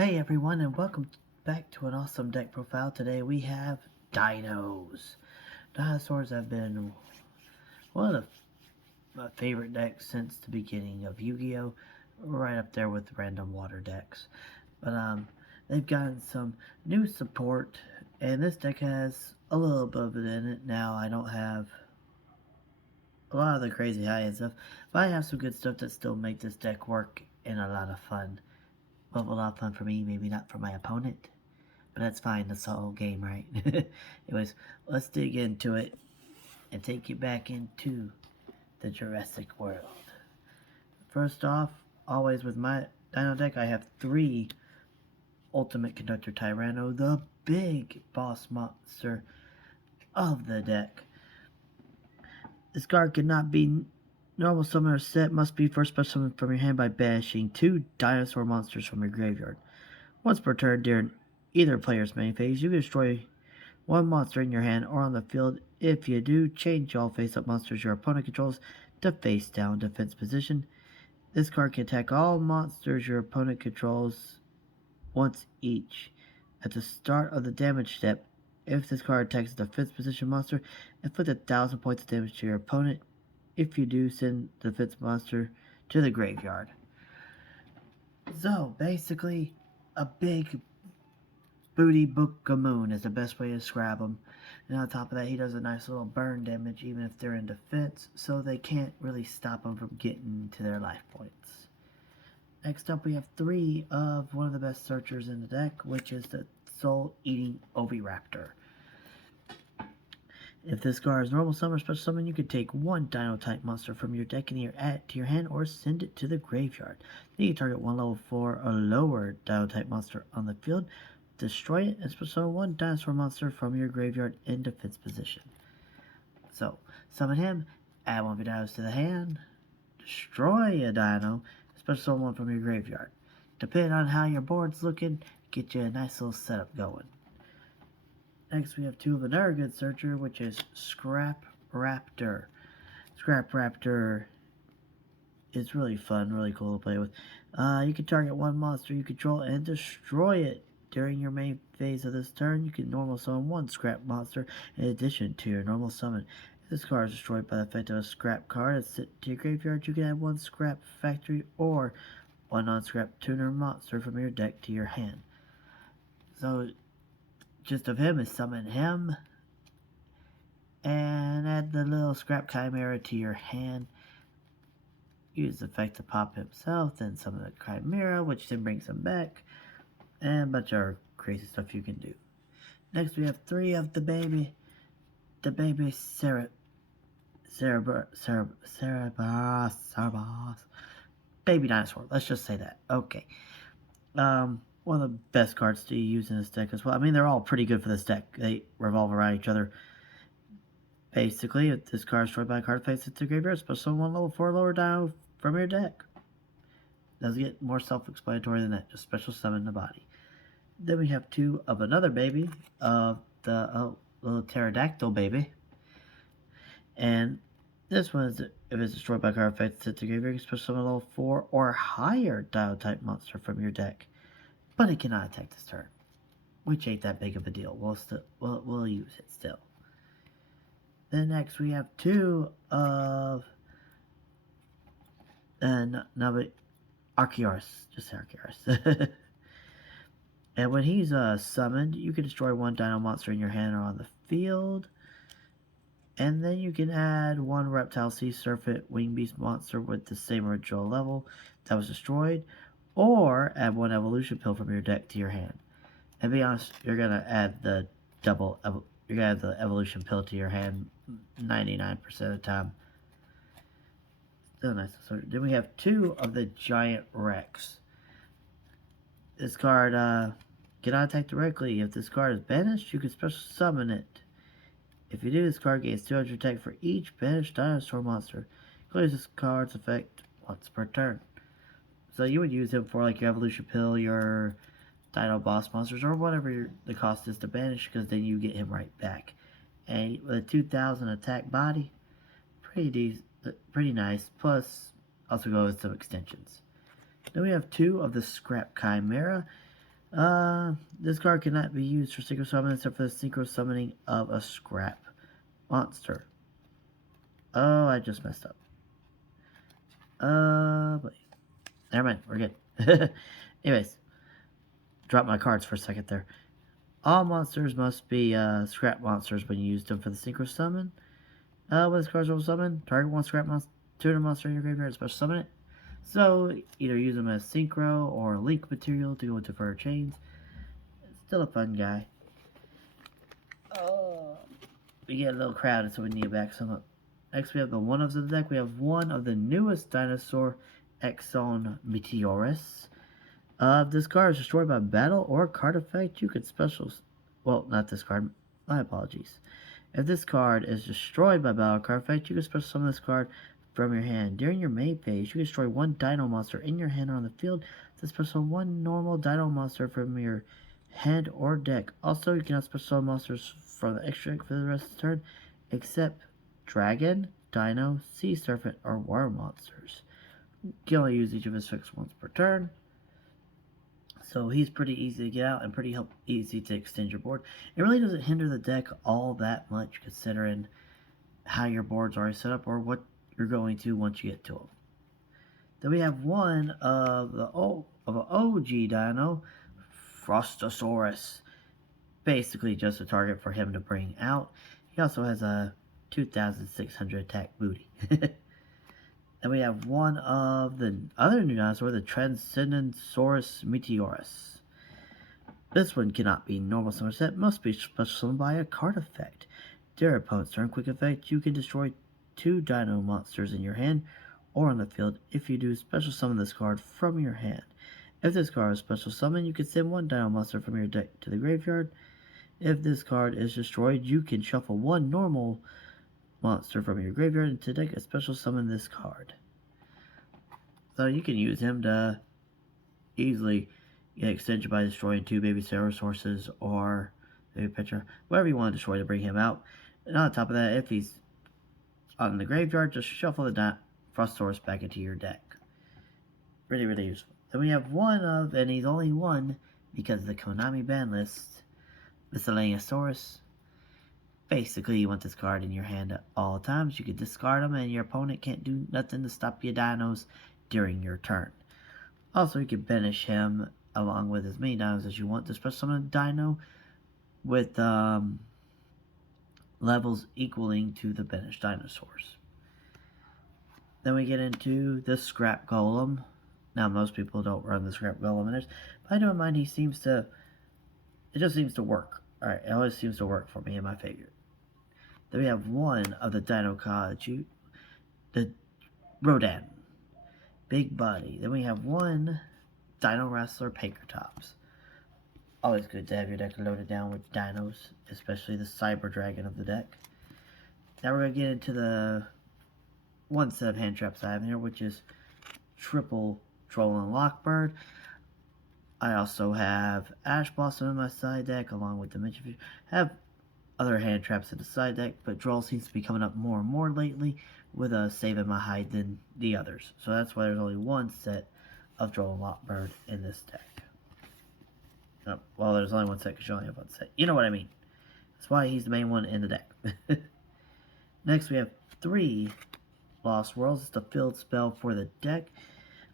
Hey everyone, and welcome back to an awesome deck profile. Today we have Dinos. Dinosaurs have been one of my favorite decks since the beginning of Yu-Gi-Oh! Right up there with random water decks. But they've gotten some new support, and this deck has a little bit of it in it. Now I don't have a lot of the crazy high-end stuff, but I have some good stuff that still make this deck work and a lot of fun. Well, a lot of fun for me, maybe not for my opponent. But that's fine, that's the whole game, right? Anyways, let's dig into it and take you back into the Jurassic world. First off, always with my Dino deck, I have 3 Ultimate Conductor Tyranno, the big boss monster of the deck. This card cannot be normal summon or set, must be first special summon from your hand by banishing 2 dinosaur monsters from your graveyard. Once per turn during either player's main phase, you can destroy 1 monster in your hand or on the field. If you do, change all face-up monsters your opponent controls to face-down defense position. This card can attack all monsters your opponent controls once each. At the start of the damage step, if this card attacks a defense position monster, inflict 1,000 points of damage to your opponent. If you do, send the defense monster to the graveyard. So, basically, a big booty Bookamoon is the best way to describe him. And on top of that, he does a nice little burn damage even if they're in defense, so they can't really stop him from getting to their life points. Next up, we have 3 of one of the best searchers in the deck, which is the Soul-Eating Oviraptor. If this card is normal summon or special summon, you can take 1 Dino-type monster from your deck and either add it to your hand or send it to the graveyard. Then you can target 1 level 4 or lower Dino-type monster on the field, destroy it, and special summon 1 dinosaur monster from your graveyard in defense position. So, summon him, add 1 of your dinos to the hand, destroy a dino, special summon 1 from your graveyard. Depending on how your board's looking, get you a nice little setup going. Next, we have 2 of another good searcher, which is Scrap Raptor. Scrap Raptor is really fun, really cool to play with. You can target 1 monster you control and destroy it. During your main phase of this turn, you can normal summon 1 scrap monster in addition to your normal summon. If this card is destroyed by the effect of a scrap card and sent to your graveyard, you can add 1 scrap factory or 1 non-scrap tuner monster from your deck to your hand. So, gist of him is summon him and add the little scrap chimera to your hand. Use the effect to pop himself, then summon the chimera, which then brings him back. And a bunch of crazy stuff you can do. Next, we have 3 of the baby Cerebos. Baby dinosaur. Let's just say that. Okay. One of the best cards to use in this deck as well. I mean, they're all pretty good for this deck. They revolve around each other. Basically, if this card is destroyed by a card face into the graveyard, special summon 1 level 4 lower dino from your deck. Doesn't get more self-explanatory than that. Just special summon the body. Then we have 2 of another baby of the little pterodactyl baby. And this one is, if it's destroyed by a card effect, set to graveyard, you can special summon a level 4 or higher Dio-type monster from your deck. But it cannot attack this turn, which ain't that big of a deal. We'll use it still. Then next we have 2 of Arceus, just Arceus. And when he's summoned, you can destroy 1 dino monster in your hand or on the field. And then you can add 1 reptile sea serpent wing beast monster with the same original level that was destroyed. Or add 1 evolution pill from your deck to your hand. And be honest, you're going to add the evolution pill to your hand 99% of the time. Still nice. So then we have 2 of the Giant Rex. This card cannot attack directly. If this card is banished, you can special summon it. If you do, this card gains 200 attack for each banished dinosaur monster. Clears this card's effect once per turn. So you would use him for like your evolution pill, your dino boss monsters, or whatever the cost is to banish, because then you get him right back. And with a 2,000 attack body, pretty nice. Plus, also goes with some extensions. Then we have 2 of the Scrap Chimera. This card cannot be used for synchro summon except for the synchro summoning of a scrap monster. Oh, I just messed up. But never mind, we're good. Anyways, drop my cards for a second there. All monsters must be scrap monsters when you use them for the synchro summon. When this card's will summon, target one scrap monster, tuner monster in your graveyard, special summon it. So either use them as synchro or link material to go into further chains. Still a fun guy. We get a little crowded, so we need to back some up. Next, we have the one of the deck. We have one of the newest dinosaur, Exxon Meteorus. This card is destroyed by battle or card effect. You could special. Well, not this card. My apologies. If this card is destroyed by battle or card effect, you can special summon this card from your hand. During your main phase, you can destroy one Dino monster in your hand or on the field. To special summon one normal Dino monster from your hand or deck. Also, you cannot special summon monsters from the extra deck for the rest of the turn, except Dragon, Dino, Sea Serpent, or Water monsters. You can only use each of his effects once per turn. So he's pretty easy to get out and pretty easy to extend your board. It really doesn't hinder the deck all that much considering how your board's already set up or what you're going to once you get to them. Then we have one of an OG Dino, Frostosaurus. Basically just a target for him to bring out. He also has a 2,600 attack booty. And we have one of the other new dinosaur, the Transcendensaurus Meteorus. This one cannot be normal summon set, must be special summoned by a card effect. During opponent's turn quick effect, you can destroy 2 dino monsters in your hand or on the field. If you do, special summon this card from your hand. If this card is special summoned, you can send 1 dino monster from your deck to the graveyard. If this card is destroyed, you can shuffle 1 normal monster from your graveyard into deck and special summon this card. So you can use him to easily get extension by destroying 2 baby Ceratosaurus or baby Petra, whatever you want to destroy to bring him out. And on top of that, if he's on the graveyard, just shuffle the Frostosaurus back into your deck. Really, really useful. Then we have one of, and he's only one because of the Konami ban list, Miscellaneousaurus. Basically, you want this card in your hand at all times. You can discard them, and your opponent can't do nothing to stop your dinos during your turn. Also, you can banish him along with as many dinos as you want to special summon a dino with levels equaling to the banished dinosaurs. Then we get into the Scrap Golem. Now, most people don't run the Scrap Golem in this, but I don't mind. It just seems to work. Alright, it always seems to work for me in my favor. Then we have one of the Dino Kaiju, the Rodan. Big body. Then we have one Dino Wrestler Pankratops. Always good to have your deck loaded down with dinos, especially the Cyber Dragon of the deck. Now we're going to get into the one set of hand traps I have here, which is triple Troll and Lockbird. I also have Ash Blossom in my side deck, along with Dimension Fusion. I have other hand traps in the side deck, but Droll seems to be coming up more and more lately, with a saving my hide than the others. So that's why there's only one set of Droll and Lockbird in this deck. Oh, well, there's only one set because you only have one set. You know what I mean. That's why he's the main one in the deck. Next, we have 3 Lost Worlds. It's the field spell for the deck.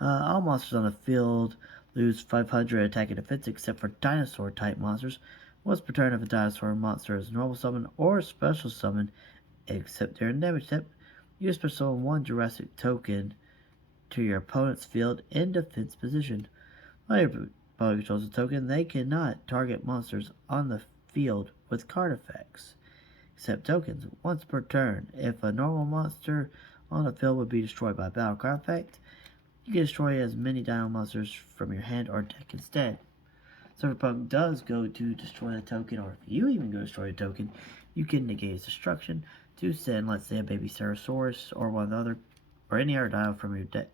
All monsters on the field lose 500 attack and defense except for dinosaur-type monsters. Once per turn, if a dinosaur monster is normal summon or special summon, except during damage step, you special summon 1 Jurassic token to your opponent's field in defense position. While your opponent controls a token, they cannot target monsters on the field with card effects, except tokens. Once per turn, if a normal monster on the field would be destroyed by a battle card effect, you can destroy as many dino monsters from your hand or deck instead. So if a opponent does go to destroy the token, or if you even go destroy a token, you can negate its destruction to send, let's say, a baby Ceratosaurus or one of the other, or any other dino from your deck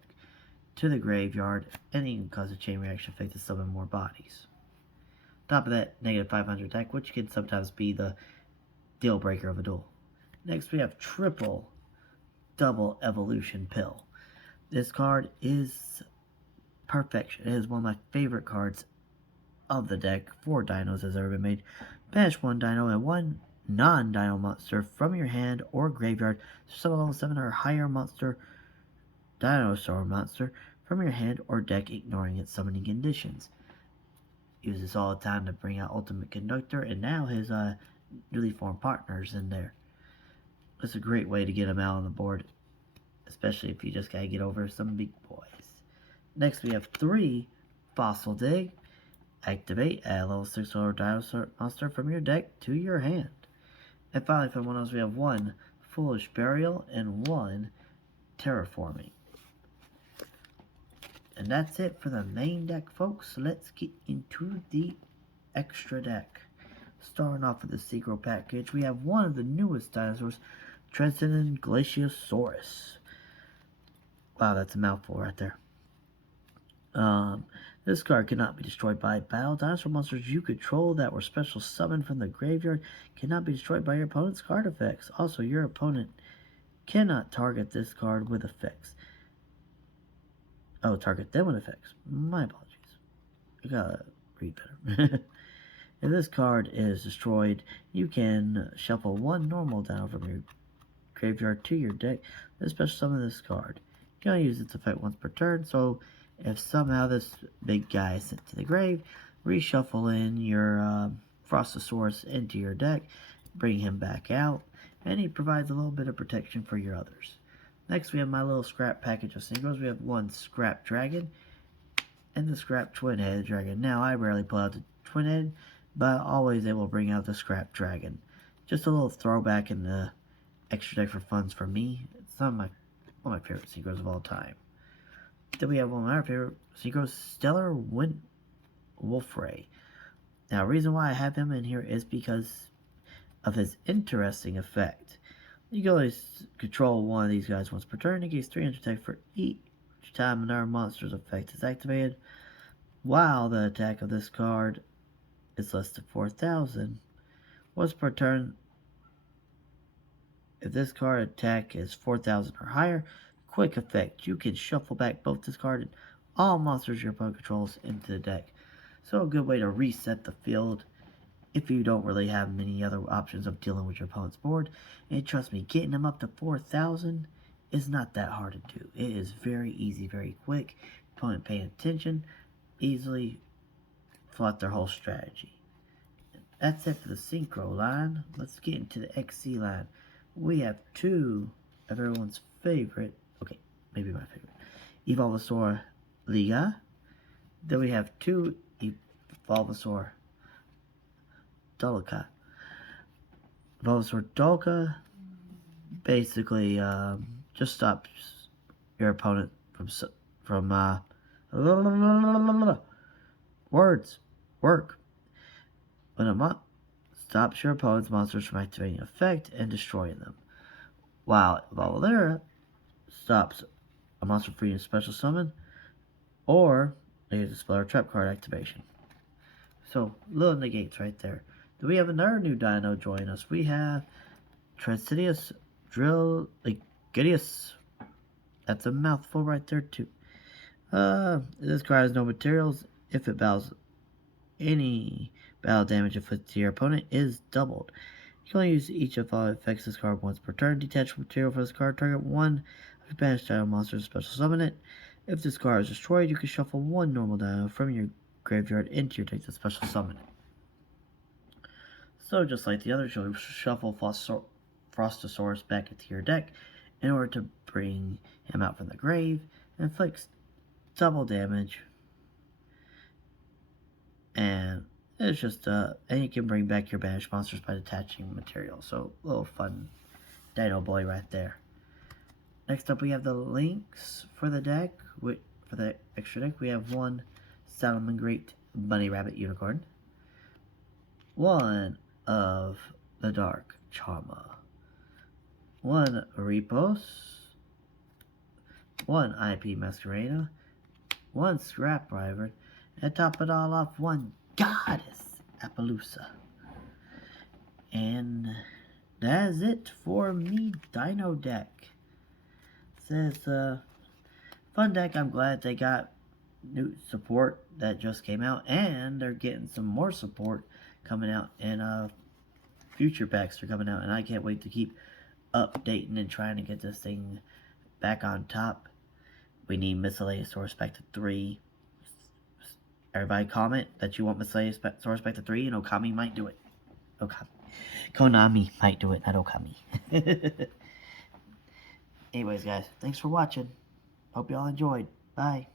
to the graveyard, and you can cause a chain reaction effect to summon more bodies. Top of that, negative 500 attack, which can sometimes be the deal breaker of a duel. Next, we have triple double evolution pill. This card is perfection. It is one of my favorite cards of the deck. 4 dinos has ever been made. Banish 1 dino and 1 non-dino monster from your hand or graveyard. Summon level 7 or higher monster, dinosaur monster, from your hand or deck, ignoring its summoning conditions. Use this all the time to bring out Ultimate Conductor and now his newly formed partners in there. It's a great way to get them out on the board, especially if you just gotta get over some big boys. Next we have 3 Fossil Dig. Activate, add level 6 or dinosaur monster from your deck to your hand. And finally, for one else, we have 1 Foolish Burial and 1 Terraforming. And that's it for the main deck, folks. So let's get into the extra deck. Starting off with the Secret package, we have one of the newest dinosaurs, Transcendent Glaciosaurus. Wow, that's a mouthful right there. This card cannot be destroyed by battle. Dinosaur monsters you control that were special summoned from the graveyard cannot be destroyed by your opponent's card effects. Also, your opponent cannot target this card with effects. Oh, target them with effects. My apologies. I gotta read better. If this card is destroyed, you can shuffle 1 normal dino from your graveyard to your deck. Then special summon this card. You can only use its effect once per turn, so if somehow this big guy is sent to the grave, reshuffle in your Frostosaurus into your deck, bring him back out, and he provides a little bit of protection for your others. Next, we have my little scrap package of synchros. We have 1 Scrap Dragon and the Scrap Twin-Headed Dragon. Now, I rarely pull out the Twin-Head, but always able to bring out the Scrap Dragon. Just a little throwback in the extra deck for funds for me. It's one of my favorite synchros of all time. Then we have one of our favorite synchros, Stellar Wolfray. Now, the reason why I have him in here is because of his interesting effect. You can always control one of these guys once per turn. It gives 300 attack for each time another monster's effect is activated, while the attack of this card is less than 4,000. Once per turn, if this card attack is 4,000 or higher, quick effect, you can shuffle back both this card and all monsters your opponent controls into the deck. So a good way to reset the field if you don't really have many other options of dealing with your opponent's board. And trust me, getting them up to 4,000 is not that hard to do. It is very easy, very quick. Opponent paying attention, easily flood their whole strategy. That's it for the Synchro line. Let's get into the XC line. We have 2 of everyone's favorite, okay, maybe my favorite, Evolvasaur Liga. Then we have 2 Evolvasaur Dolica. Evolvasaur Dolica basically just stops your opponent from words work. When a stops your opponent's monsters from activating effect and destroying them. While Evolvasaur stops a monster from using special summon or use a spell or trap card activation. So, little negates right there. Do we have another new dino join us? We have Transcendent Gideus. That's a mouthful right there too. This card has no materials. If it battles, any battle damage inflicted to your opponent is doubled. You can only use each of all effects this card once per turn. Detach material for this card. Target 1 of your banished dino monsters, special summon it. If this card is destroyed, you can shuffle 1 normal dino from your graveyard into your deck to special summon it. So just like the others, you'll shuffle Frostosaurus back into your deck in order to bring him out from the grave and inflicts double damage. And it's just, and you can bring back your banished monsters by detaching material. So, a little fun dino boy right there. Next up, we have the links for the deck. For the extra deck, we have 1 Salamangreat Bunny Rabbit Unicorn, 1 of the Dark Charma, 1 Repos, 1 IP Masquerada, 1 Scrap River, and top it all off, 1 Goddess Appaloosa. And that's it for me Dino deck. It's a fun deck. I'm glad they got new support that just came out, and they're getting some more support coming out, and future packs are coming out, and I can't wait to keep updating and trying to get this thing back on top. We need Miscellaneous Source back to 3. Everybody comment that you want Miscellaneous Source back to 3, and Okami might do it. Konami might do it, not Okami. Anyways, guys, thanks for watching. Hope y'all enjoyed. Bye.